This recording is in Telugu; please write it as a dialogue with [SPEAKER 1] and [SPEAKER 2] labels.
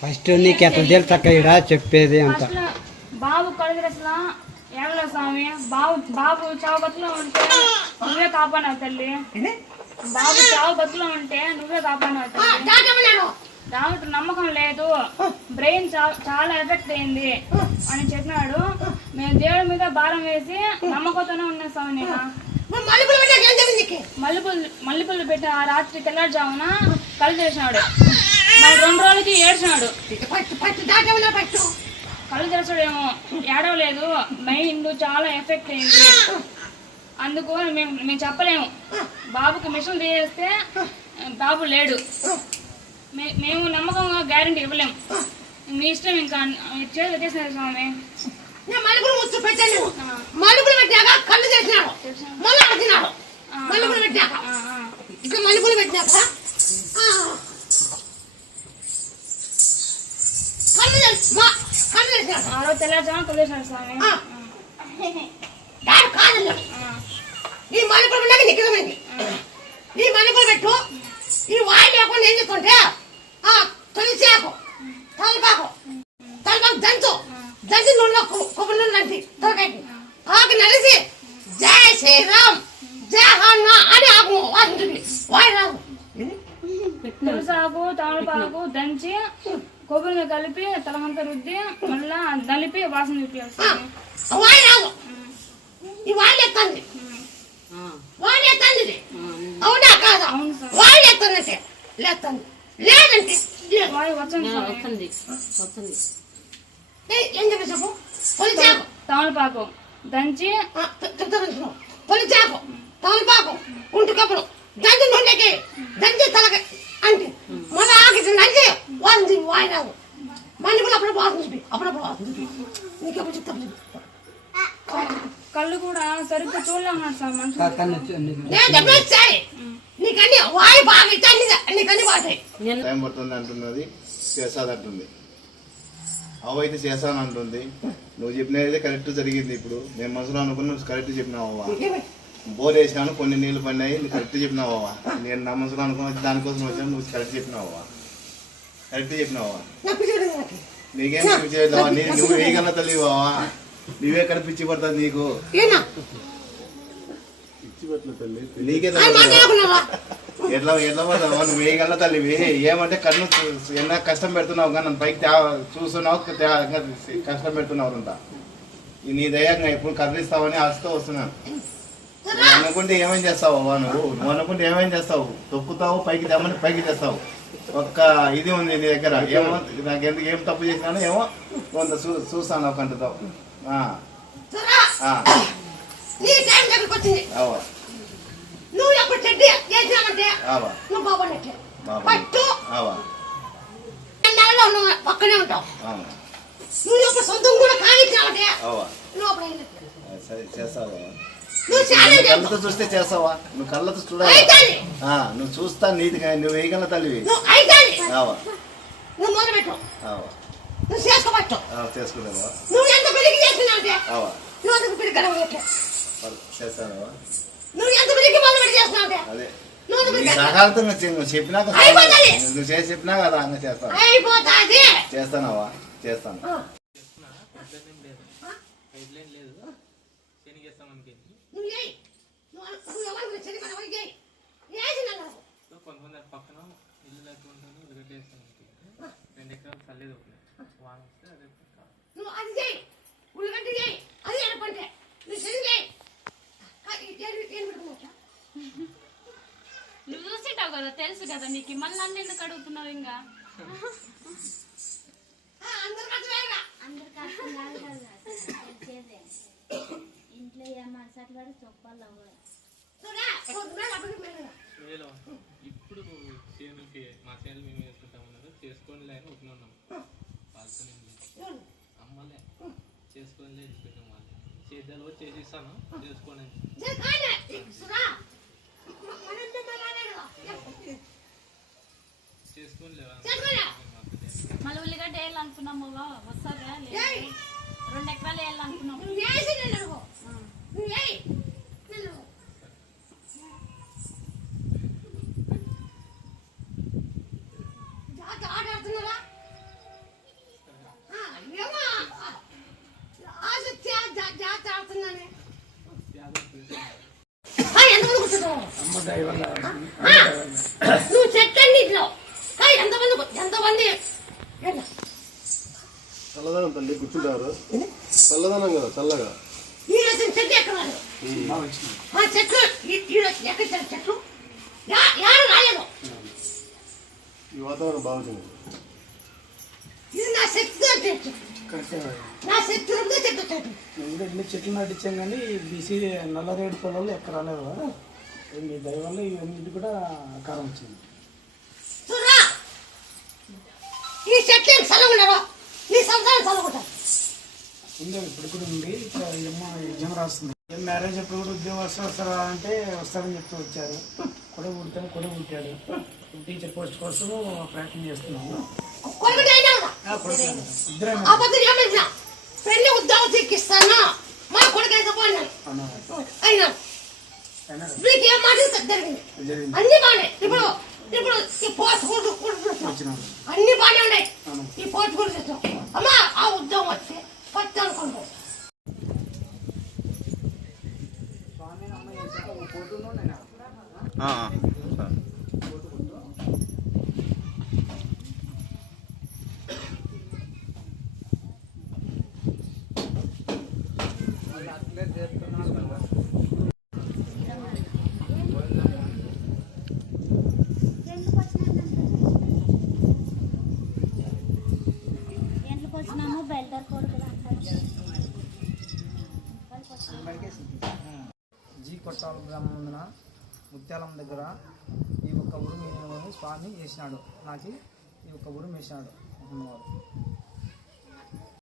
[SPEAKER 1] ఫస్ట్ నీకు ఎట్లా తెలుసు అక్క ఈడ చెప్పేది అంత.
[SPEAKER 2] బాబు కడుగు అసలు ఏమలో స్వామి? బాబు బాబు చావు బతులో ఉంటే నువ్వే కాపాడినావు తల్లి. బాబు చావు బతులో ఉంటే నువ్వే కాపాడినావు తల్లి. డాక్టర్ నమ్మకం లేదు. బ్రెయిన్ చాలా ఎఫెక్ట్ అయింది అని చెప్పినాడు. మేము దేవుడి మీద భారం వేసి నమ్మకంతోనే ఉన్నా స్వామి మల్లెపూలు మల్లెపూలు పెట్టి ఆ రాత్రి తెల్లారుజామున కళ్ళు చేసినాడు మరి రెండు రోజులకి ఏడ్చినాడు. కళ్ళు తెరచడేమో ఏడవలేదు. మైండ్ చాలా ఎఫెక్ట్ అయింది. అందుకు మేము మేము చెప్పలేము. బాబుకి మిషన్ తీసేస్తే బాబు లేడు. మేము నమ్మకంగా గ్యారంటీ ఇవ్వలేము. మీ ఇష్టం ఇంకా. చేసి వచ్చేసినారు స్వామి.
[SPEAKER 3] మలుగులు ముచ్చు పెట్టాను. మలుగులు పెట్టాక కళ్ళు చేసినాడు మళ్ళీ అడిగినాడు మలుగులు మలుగులు ఆ.
[SPEAKER 2] తెల్లారుజామున కళ్ళు స్వామి
[SPEAKER 3] దాని కాదన్నాడు
[SPEAKER 2] ఆ,
[SPEAKER 3] ఈ మలుగులు పెట్టాక నిక్కదమైంది ఈ మలుగులు పెట్టు. ఈ వాయి లేకుండా ఏం చేస్తుంటే ఆ ఆకు తలపాకు. తలపాకు దంచు దంచి నూనె నొక్కు తలకాయకి ఆకు నలిసి జై శ్రీరామ్ జై హన్న అని ఆకు వాసింటుంది వాయి రాదు
[SPEAKER 2] తులసాకు తమలపాకు దంచి కొబ్బరిని కలిపి తలమంతా రుద్ది మళ్ళా నలిపి వాసన చూపించాలి స్వామి
[SPEAKER 3] వాయి రాదు ఈ వాయి ఎత్తంది వాయి ఎత్తంది ఇది. అవునా కాదా
[SPEAKER 2] అవును సార్.
[SPEAKER 3] వాయి ఎత్తందంటే లేస్తుంది లేదంటే లేదు
[SPEAKER 2] వాయు వచ్చండి
[SPEAKER 4] వస్తుంది వస్తుంది.
[SPEAKER 3] ఏ- ఏం చెప్పి చెప్పు? పొలిచాకు.
[SPEAKER 2] తమలపాకు దంచి
[SPEAKER 3] పొలిచాకు తమలపాకు ఉంటు కప్పులు. దంచి నూనెకి దంచి తలకి అంటే మన ఆకి నంచి వాంది వాయినావు మళ్ళీ కూడా అప్పుడు వాసన చూపి అప్పుడప్పుడు వాసన చూపి నీకెప్పుడు చెప్తాను
[SPEAKER 2] కళ్ళు కూడా సరిగ్గా చూడలేమన్నాడు సార్ మనుషులు.
[SPEAKER 1] కన్ను చూ- నీకు
[SPEAKER 3] నేను ఎప్పుడు వచ్చాయి. నీకన్నీ వాయి బాగా ఇచ్చా నీకన్నీ బాగుతాయి
[SPEAKER 5] టైం పడుతుంది అంటున్నది చేసాది అంటుంది. అవైతే చేశాను అంటుంది. నువ్వు చెప్పినది కరెక్ట్ జరిగింది ఇప్పుడు. నేను మనసులో అనుకుని నువ్వు కరెక్ట్ చెప్పినావు అవ్వ. బోర్ వేసినాను కొన్ని నీళ్ళు పడినాయి నువ్వు కరెక్ట్ చెప్పినావు అవ్వ. నేను నా మనసులో అనుకున్న దానికోసం వచ్చాను నువ్వు కరెక్ట్ చెప్పినావు అవ్వ. కరెక్ట్ చెప్పినావు
[SPEAKER 3] నాకు
[SPEAKER 5] నీ నువ్వు వేయగల తల్లి అవ్వ నువ్వే కనిపించి పడుతుంది నీకు. నీకే ఎట్లా ఎట్లా పడతావా? నువ్వు వేయగల తల్లివి? ఏమంటే కన్ను ఎన్న కష్టం పెడుతున్నావు కానీ నన్ను పైకి చూస్తున్నావు కష్టం పెడుతున్నావు అంట నీ దయంగా ఎప్పుడు కదిలిస్తావని ఆశతో వస్తున్నాను. అనుకుంటే ఏమేం చేస్తావు అవ్వ నువ్వు? నువ్వు అనుకుంటే ఏమేం చేస్తావు? తొక్కుతావు పైకి తెమ్మని పైకి తెస్తావు. ఒక్క ఇది ఉంది నీ దగ్గర. ఏమో నాకు ఎందుకు ఏం తప్పు చేసినానో ఏమో కొంత చూ చూస్తాను ఒక అవ్వ.
[SPEAKER 3] నువ్వు ఎప్పుడు చెడ్డి చేసినావంటే
[SPEAKER 5] అవ్వ.
[SPEAKER 3] నువ్వు
[SPEAKER 5] బాబు
[SPEAKER 3] పట్టు.
[SPEAKER 5] అవ్వ.
[SPEAKER 3] నెలలో నువ్వు పక్కనే ఉంటావు. నువ్వు ఎప్పుడు సొంతం కూడా
[SPEAKER 5] అవ్వ.
[SPEAKER 3] నువ్వు అప్పుడు
[SPEAKER 5] చేస్తావా? కళ్ళతో చూస్తే చేస్తావా? నువ్వు కళ్ళతో చూడాలి. నువ్వు చూస్తా నీతిగా నువ్వు వేయగల తల్లివి. ఆవా ఆవా చేసుకున్నావా ఆవా చేస్తావా? అదే. చెప్పినాక. నువ్వు చేసి చెప్పినా కదా అంగ చేస్తాను. చేస్తానవా చేస్తాను
[SPEAKER 3] ఆ.
[SPEAKER 6] గైడ్లైన్ లేదు శనిగేస్తాం అనుకుంది
[SPEAKER 3] నువ్వు ఏయ్ నువ్వు అను- నువ్వు ఎవరికి చెల్లి మన పోయి ఏయ్ ఏసి నన్ను
[SPEAKER 6] సో కొంతమంది అటు పక్కన ఇల్లు లేకుంటాను ఉల్లిగడ్డ వేస్తాం అనుకుంది రెండు ఎకరాలు చల్లేదు ఒకటి వాన వస్తే అదే కాదు
[SPEAKER 3] నువ్వు అది చేయి ఉల్లిగడ్డ చేయి అది అనుకుంటే నువ్వు పెట్టుకున్నావు
[SPEAKER 7] నువ్వు చూసింటావు కదా తెలుసు కదా నీకు మళ్ళీ నన్ను ఎందుకు అడుగుతున్నావు ఇంకా?
[SPEAKER 3] అందరు కష్టమేరా
[SPEAKER 8] ఇంట్లో ఏమన్నా సట్లాడి చొప్పాలి
[SPEAKER 6] ఇప్పుడు చేనులకి మా చేనులు మేము వేసుకుంటాం ఉన్నారు చేసుకోని లేని ఒకనే ఉన్నాం వాళ్ళతో నేను అమ్మలే. చేసుకొని లేదు పెట్టాం వాళ్ళు. చేద్దాలు చేసి ఇస్తాను చేసుకోండి అని.
[SPEAKER 3] జై కానే సురా మనం మనాలే కదా.
[SPEAKER 6] చేసుకొని లేవా
[SPEAKER 7] మళ్ళీ ఉల్లిగడ్డ వేయాలనుకున్నాము వస్తుందా?
[SPEAKER 3] ఏయ్
[SPEAKER 7] రెండు ఎకరాలు వేయాలనుకున్నాము
[SPEAKER 3] నువ్వు వేసి నేను అడుగు నువ్వు ఏయ్ నేను అడుగు. నువ్వు చెట్టండి ఇట్లా. ఎంతమంది ఎంతమంది?
[SPEAKER 4] చల్లదనం తల్లి కూర్చుంటారు. చల్లదనం కదా చల్లగా.
[SPEAKER 3] చెట్టు ఎక్కడ చెట్లు ఎక్కడ చెట్లు? యా- యారు రాలేదు.
[SPEAKER 4] ఈ వాతావరణం బాగుంటుంది
[SPEAKER 3] ఇది నా చెట్టు. నా శక్తి చెట్టు.
[SPEAKER 9] చెట్లు నాటించాం కానీ బీసీ నల్లరేడు పొలాలు ఎక్కడ రాలేదు కదా. మీ దయ వల్ల కూడా ఆకారం వచ్చింది.
[SPEAKER 3] ఈ చెట్లు ఏం చల్లగా ఉన్నారో నీ సంతానం చల్లకుంటారు
[SPEAKER 9] ఉంది ఇప్పుడు కూడా ఉంది. అమ్మ ఎగ్జామ్ రాస్తుంది. ఏం మ్యారేజ్ ఎప్పుడు కూడా ఉద్యోగం వస్తా వస్తారా అంటే వస్తారని చెప్తూ వచ్చారు. కూడా పుడతాను కూడా పుట్టాడు టీచర్ పోస్ట్ కోసం ప్రయత్నం చేస్తున్నాము
[SPEAKER 3] కొడుకు
[SPEAKER 9] కొడుకు
[SPEAKER 3] ఉద్యోగం మా కొడుకు అయినా
[SPEAKER 9] అయినా
[SPEAKER 3] మీకు ఏం మాట జరిగింది
[SPEAKER 9] జరిగింది.
[SPEAKER 3] అన్ని బాగానే ఇప్పుడు ఇప్పుడు ఈ పోస్ట్ కూడా కూడా
[SPEAKER 9] వచ్చినాము
[SPEAKER 3] అన్ని బాగానే ఉన్నాయి.
[SPEAKER 9] అవును.
[SPEAKER 3] ఈ పోస్ట్ కూడా తెచ్చాం అమ్మా ఆ ఉద్యోగం వస్తే పత్తి అనుకుంటాం.
[SPEAKER 5] ఆ,
[SPEAKER 9] జీ కొట్టాల గ్రామం ముత్యాలం దగ్గర ఈ ఒక్క ఉరుము స్వామి వేసినాడు. నాకు ఈ ఒక్క ఉరుము వేసినాడు అమ్మవారు.